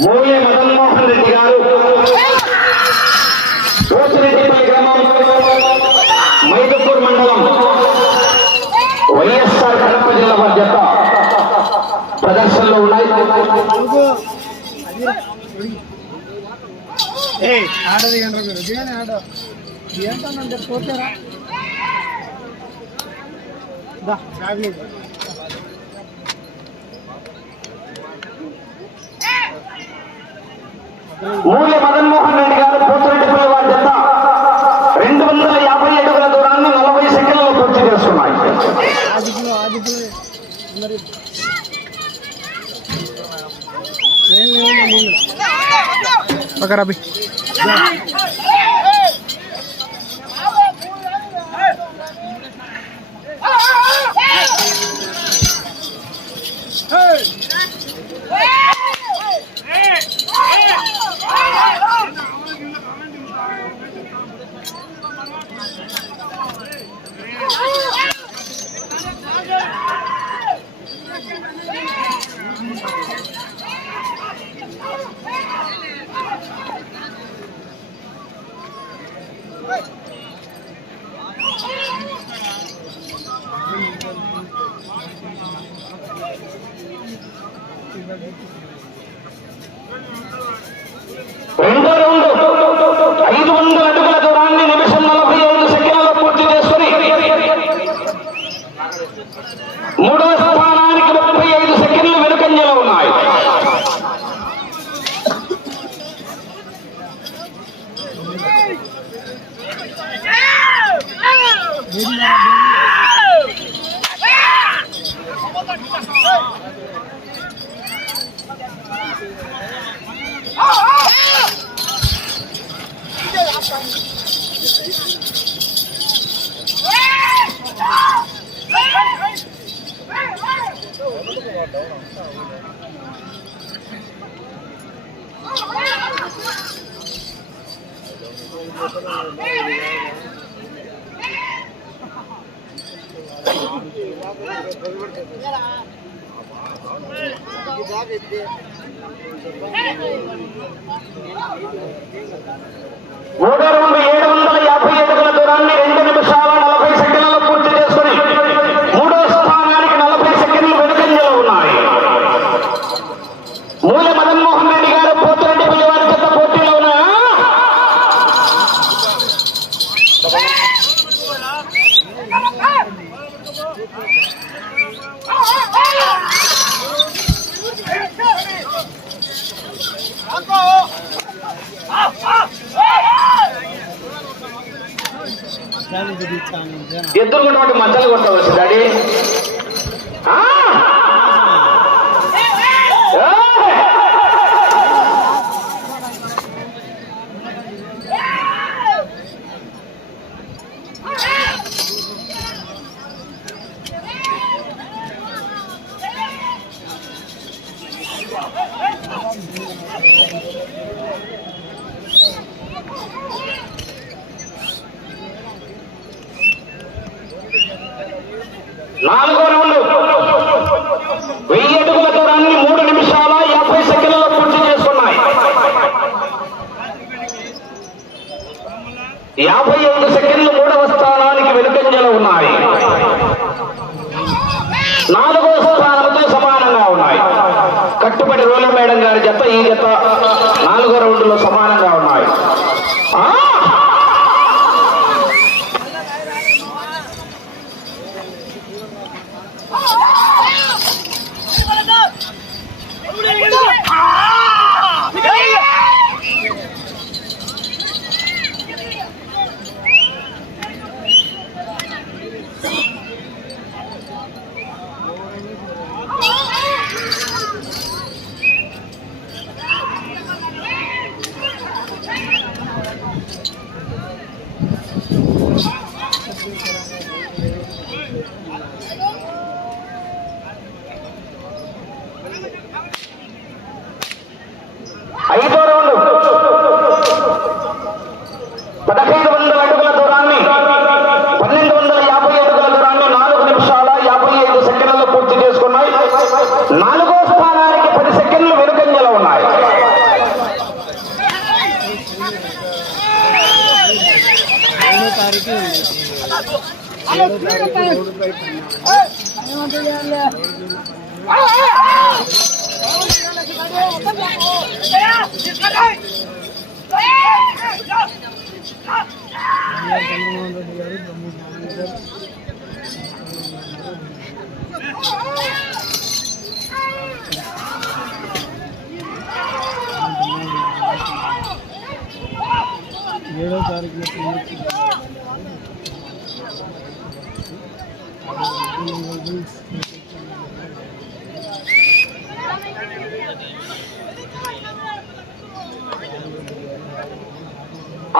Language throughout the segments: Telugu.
మూలే మదన్మోహన్ రెడ్డి గారు కోసిరెడ్డిపల్లి గ్రామం మైదుకూరు మండలం వైఎస్ఆర్ కడప జిల్లా వారి జత ప్రదర్శనలో ఉన్నాయి. మూలే మదన్మోహన్ రెడ్డి గారు కోసిరెడ్డిపల్లి వారి జత 250 అడుగుల దూరాన్ని 40 సెకండ్లలో పూర్తి చేస్తున్నాయి. రబీ రెండో రౌండ్ 500 అడుగుల దూరాన్ని నిమిషం 45 సెకండ్లలో పూర్తి చేసుకుని మూడవ స్థానానికి 35 సెకండ్లు వెనుకంజలో ఉన్నాయి. మూడో రౌండ్ 750 అడుగుల దూరాన్ని 2 నిమిషాల 40 సెకండ్లలో పూర్తి చేసుకుని మూడో స్థానానికి 40 సెకండ్లు వెనుకంజలో ఉన్నాయి. మూలే మదన్మోహన్ రెడ్డి గారు పోతిరెడ్డిపల్లి వారి జత పోటీలో ఉన్నాయా? ఎద్దులు కొట్టబట్టి మధ్యలో కొట్టవచ్చు డాడీ. నాలుగో రౌండ్ 1000 అడుగుల దూరాన్ని 3 నిమిషాల 50 సెకండ్లలో పూర్తి చేసుకున్నాయి. 55 సెకండ్లు మూడవ స్థానానికి వెనుకంజలో ఉన్నాయి. నాలుగో స్థానంతో సమానంగా ఉన్నాయి. కట్టుబడి రోల మేడం గారి జత ఈ జత 4వ రౌండ్లో సమానంగా ఉన్నాయి.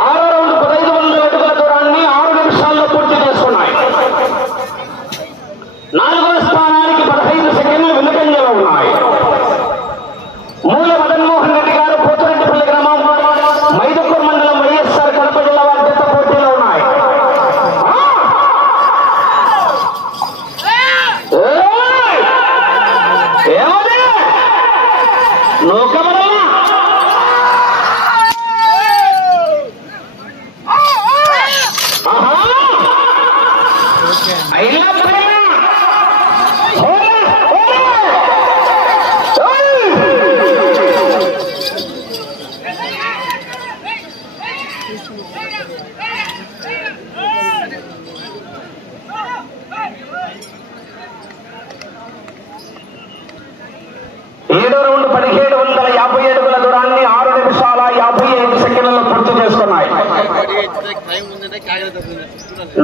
ఆరో రౌండ్ 1500 అడుగుల దూరాన్ని 6 నిమిషాల్లో పూర్తి చేసుకున్నాయి. 4వ స్థానానికి 15 సెకండ్లు వెనుకంజలో ఉన్నాయి. మూల మదన్మోహన్ రెడ్డి గారు పోతురెడ్డిపల్లి గ్రామం మైదుకూరు మండలం వైఎస్ఆర్ కడప జిల్లా వారి జత పోటీలో ఉన్నాయి. ఏమది నూకమరా ఏడో రౌండ్ 1750 అడుగుల దూరాన్ని 6 నిమిషాల 55 సెకండ్లలో పూర్తి చేసుకున్నాయి.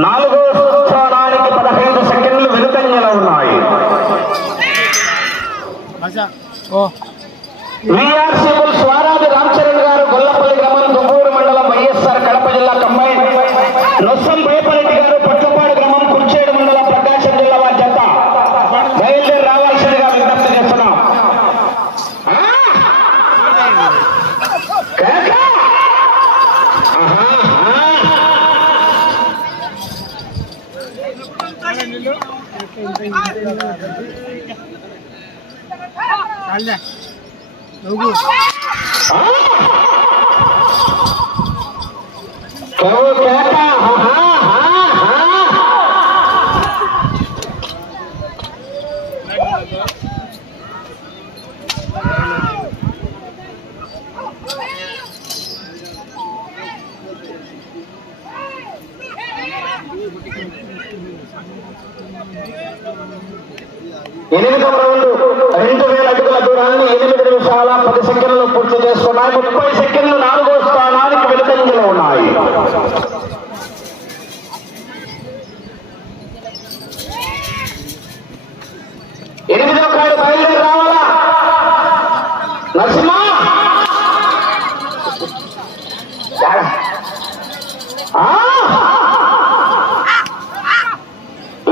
4వ స్థానానికి 15 సెకండ్లు వెనుకంజలో ఉన్నాయి. విఆర్సీ బుల్స్ వారాది రామచరణ్ గారు గొల్లపల్లి గ్రామం దువ్వూరు మండలం వైఎస్ఆర్ కడప జిల్లా కంబైన్ నొస్సం బేపరెడ్డి గారు పట్లపాడు గ్రామం కుర్చేడు మండలం ప్రకాశం జిల్లా వారి జత బయలుదేరి రావాల్సిందిగా విజ్ఞప్తి చేస్తున్నాం. ఎనిమిదవ రౌండ్ 2000 అడుగుల దూరాన్ని 8 నిమిషాల 10 సెకండ్లు పూర్తి చేసుకున్నాయి. 30 సెకండ్లు 4వ స్థానానికి వెనుకంజలో ఉన్నాయి. ఎనిమిదవ కాడు బయలుదేరి రావాలా నరసింహ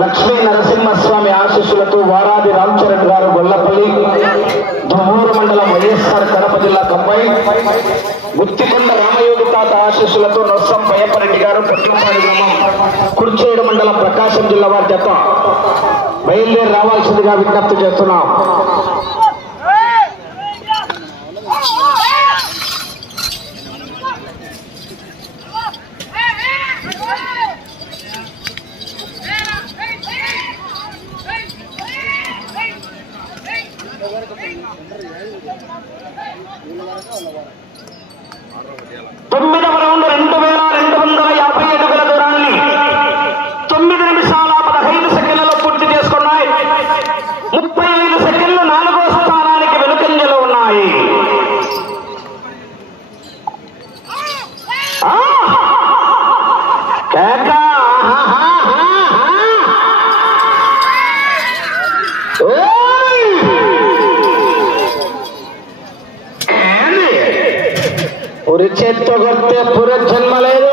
లక్ష్మీ నరసింహస్వామి ఆశీస్సులతో వారాది రామచరణ్ గారు గొల్లపల్లి దువ్వూరు మండలం వైఎస్ఆర్ కడప జిల్లా కంబైన్ గుత్తికొండ రామయోగి తాత ఆశీస్సులతో నొస్సం బయ్యప్పరెడ్డి గారు పట్లపాడు గ్రామం కుర్చేడు మండలం ప్రకాశం జిల్లా వారి జత బయలుదేరి రావాల్సిందిగా విజ్ఞప్తి చేస్తున్నాం. తొమ్మిదవ రౌండ్ 2250 అడుగుల దూరాన్ని 9 నిమిషాల 15 సెకండ్లలో పూర్తి చేసుకున్నాయి. 35 సెకండ్లు 4వ స్థానానికి వెనుకంజలో ఉన్నాయి. పురి చేత్తో కొడితే పునర్జన్మ లేదు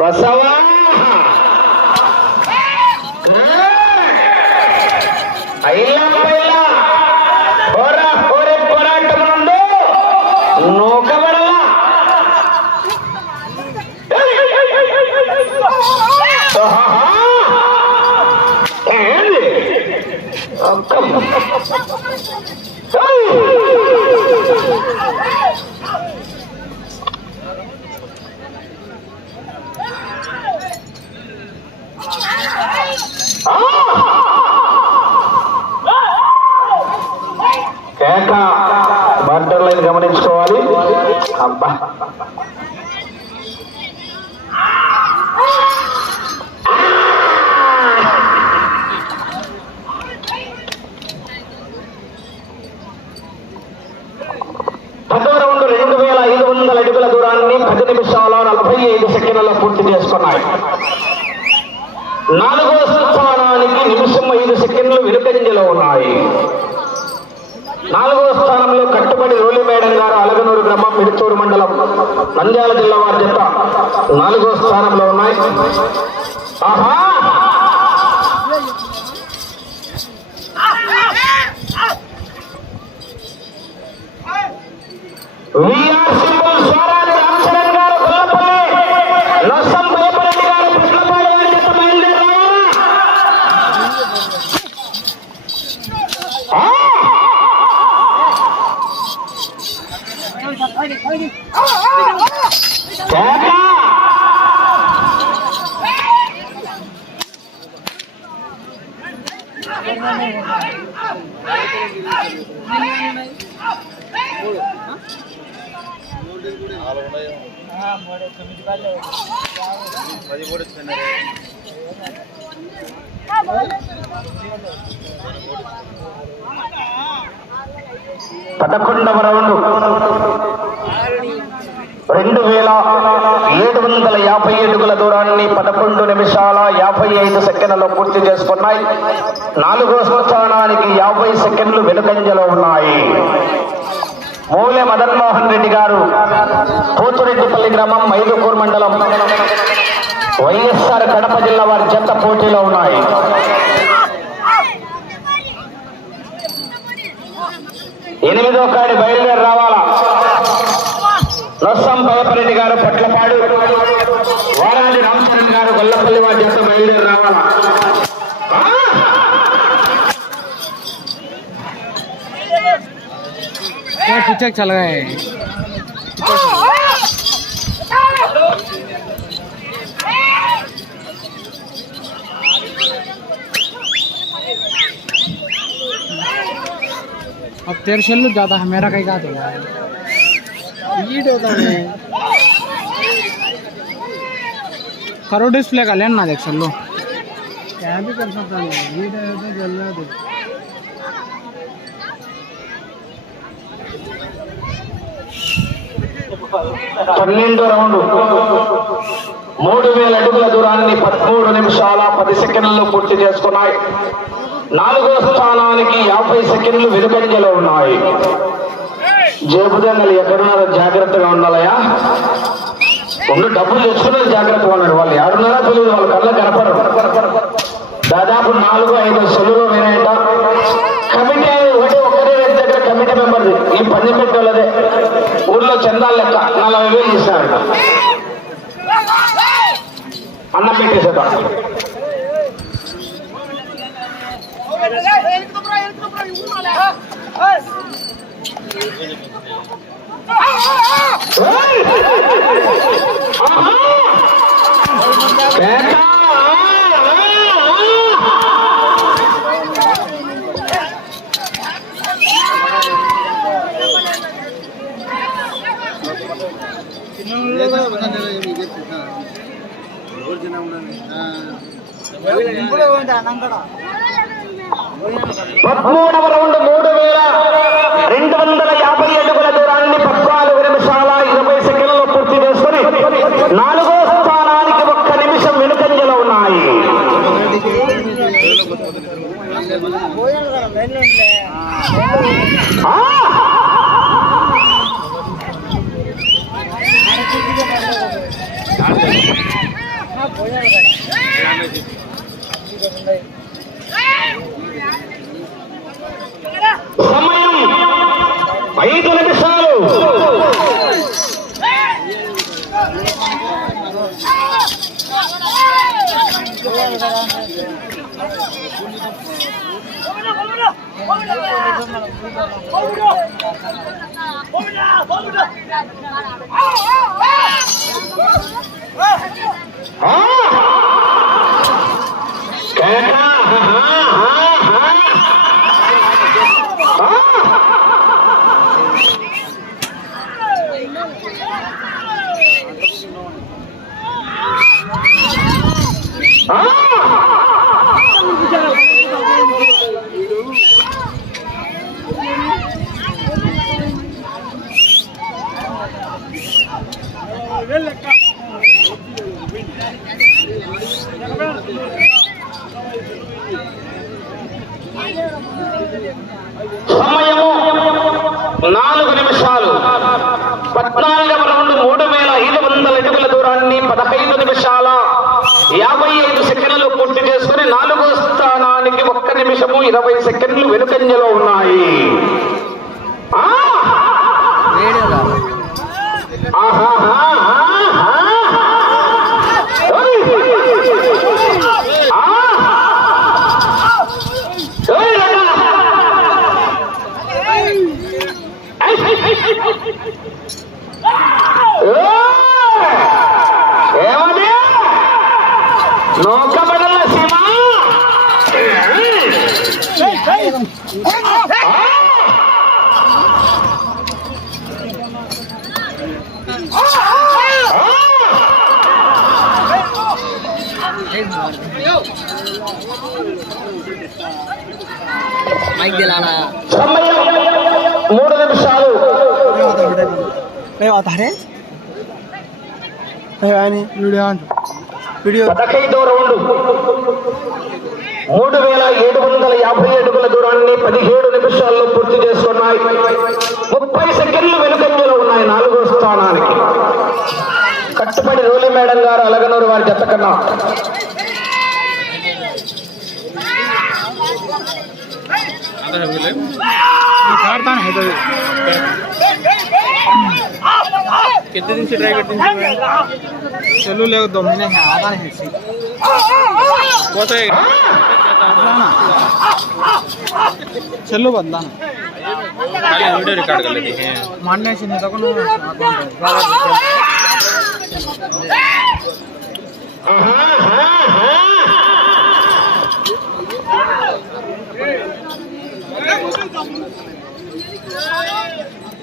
బసవా. పోరాటం నుండి నూకబడలా లైన్ గమనించుకోవాలి. అబ్బా పదో రౌండ్ 2500 అడుగుల దూరాన్ని 10 నిమిషాల 45 సెకండ్లలో పూర్తి చేసుకున్నాయి. 4వ స్థానానికి నిమిషం 5 సెకండ్లు వెనుకంజలో ఉన్నాయి. 4వ స్థానంలో కట్టుబడి రోలి మేడం గారు అలగనూరు గ్రామం మిడుతూరు మండలం నంద్యాల జిల్లా వారి జత 4వ స్థానంలో ఉన్నాయి. ఆహా వీఆర్ సింబల్ స్వరాజ్ రామచరణ్ గారు గొల్లపల్లి, నొస్సం భయపరెడ్డి గారు పుట్లపాడు వారి జత బయలుదేరారు. పదకొండవ రౌండ్ 2750 అడుగుల దూరాన్ని 11 నిమిషాల 55 సెకండ్లలో పూర్తి చేసుకున్నాయి. 4వ స్థానానికి 50 సెకండ్లు వెనుకంజలో ఉన్నాయి. మూలె మదన్మోహన్ రెడ్డి గారు పోతురెడ్డిపల్లి గ్రామం మైదుకూరు మండలం వైఎస్ఆర్ కడప జిల్లా వారి జత పోటీలో ఉన్నాయి. 8వ కాడి బయలుదేరి రావాలా. నొస్సం భయపరెడ్డి గారు పట్లపాడు, వారాలి రామచరణ్ గారు గొల్లపల్లి వారి జత బయలుదేరి రావాలా. पीछे चल गए अब तेरे सेल्लू ज्यादा है, मेरा कहीं का होता है करो डिस्प्ले का लेना देख सेल्लू क्या भी कर सकता है. 12వ రౌండ్ 3000 అడుగుల దూరాన్ని 13 నిమిషాల 10 సెకండ్లలో పూర్తి చేసుకున్నాయి. 4వ స్థానానికి 50 సెకండ్లు వెనుకంజలో ఉన్నాయి. జేబుదొంగలు ఎక్కడున్నారో జాగ్రత్తగా ఉండాలయా. ఉన్న డబ్బులు తెచ్చుకున్నది జాగ్రత్తగా ఉన్నాడు. వాళ్ళు ఎవరున్నారో తెలియదు, వాళ్ళ కళ్ళ కనపడరు. దాదాపు 4-5 సెల్లులో వినాయట. కమిటీ ఒకటే దగ్గర కమిటీ మెంబర్ది ఈ పని పెట్టేదే ఊర్లో చందాల లెక్క 40,000 ఇస్తాడు. అన్నం పెట్టేసేట. పదమూడవ రౌండ్ 3250 అడుగుల దూరాన్ని 14 నిమిషాల 20 సెకండ్లలో పూర్తి చేసుకుని 4వ స్థానానికి 1 నిమిషం వెనుకంజలో ఉన్నాయి. సమయం 5 నిమిషాలు. నిమిషాలు 14వ రౌండ్ 3500 అడుగుల దూరాన్ని 15 నిమిషాల 55 సెకండ్లు పూర్తి చేసుకుని 4వ స్థానానికి 1 నిమిషము 20 సెకండ్లు వెనుకంజలో ఉన్నాయి. ఏమది నోకబడల సీమ సమయం 3 నిమిషాలు. వీడియో 15వ రౌండ్ 3750 అడుగుల దూరాన్ని 17 నిమిషాల్లో పూర్తి చేసుకున్నాయి. 30 సెకండ్లు వెనుకంజలో ఉన్నాయి 4వ స్థానానికి. కట్టుబడి రోలి మేడం గారు అలగనూరు వారి జత కన్నా कितने दिन से ट्राई करते हैं? चलो ले 2 महीने हैं, आधा नहीं है बहुत है चलो बदला वीडियो रिकॉर्ड कर लेते हैं मानने से नहीं तो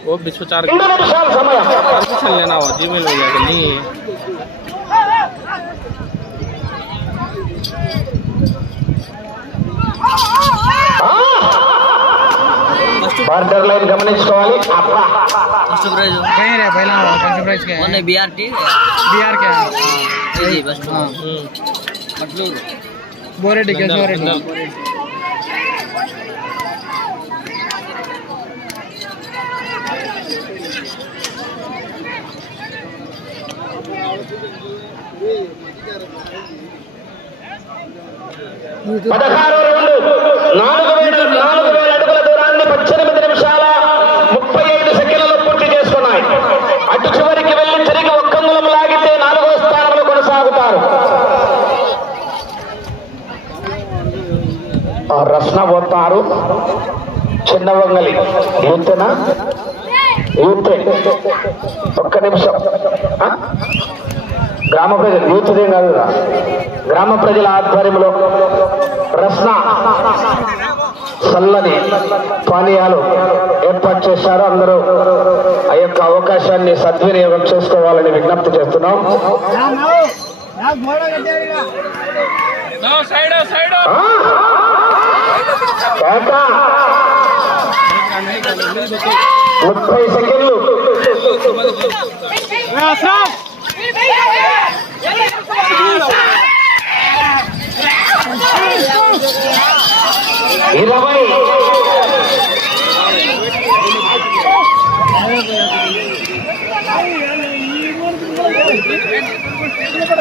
वो 204 परमिशन लेना हो जीमेल हो जाएगा नहीं బార్డర్ లైన్ గమనించుకోవాలి. फर्स्ट प्राइज कहीं रे पहला फर्स्ट प्राइज के ओने बीआरटी बिहार के जी बस मतलब बोरेडी के बोरेडी పదహారవ రౌండ్ 4000 అడుగుల దూరాన్ని 18 నిమిషాల 35 సెకండ్లలో పూర్తి చేసుకున్నాయి. అటు చివరికి వెళ్లి తిరిగి ఒక్క అంగుళం లాగితే 4వ స్థానంలో కొనసాగుతారు. రస్న పోతారు చిన్న వంగలి యూతేనా యూతే. ఒక్క నిమిషం. గ్రామ ప్రజలు యూత్దేం కాదు, గ్రామ ప్రజల ఆధ్వర్యంలో రస్న చల్లని పానీయాలు ఏర్పాటు చేశారు. అందరూ ఆ యొక్క అవకాశాన్ని సద్వినియోగం చేసుకోవాలని విజ్ఞప్తి చేస్తున్నాం. కాకా 30 సెకండ్లు. ఇరవై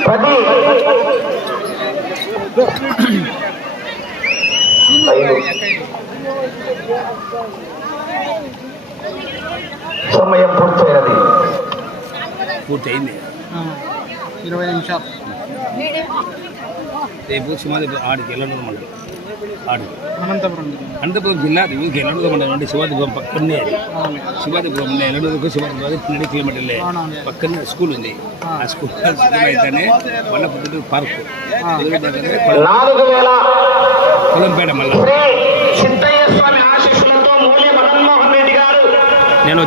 10 సమయం పూర్తయినది. 20 నిమిషాలు. రేపు సుమారు 6 కిలోమీటర్లు మండలం అనంతపురం జిల్లా ఎల్లనూరు మండలం అంటే శివాదిపురం పక్కనే. శివాదిపురం ఎల్లనూరుకు శివాదిపురం 12 కిలోమీటర్లే పక్కనే స్కూల్ ఉంది. ఆ స్కూల్ అయితేనే మళ్ళీ పొద్దుటూరు పార్కు పొలంపేట మళ్ళీ నేను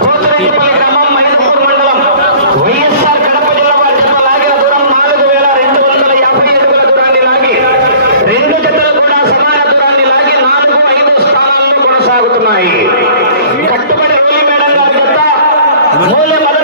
కట్టుబడి రోలి మేడం గారి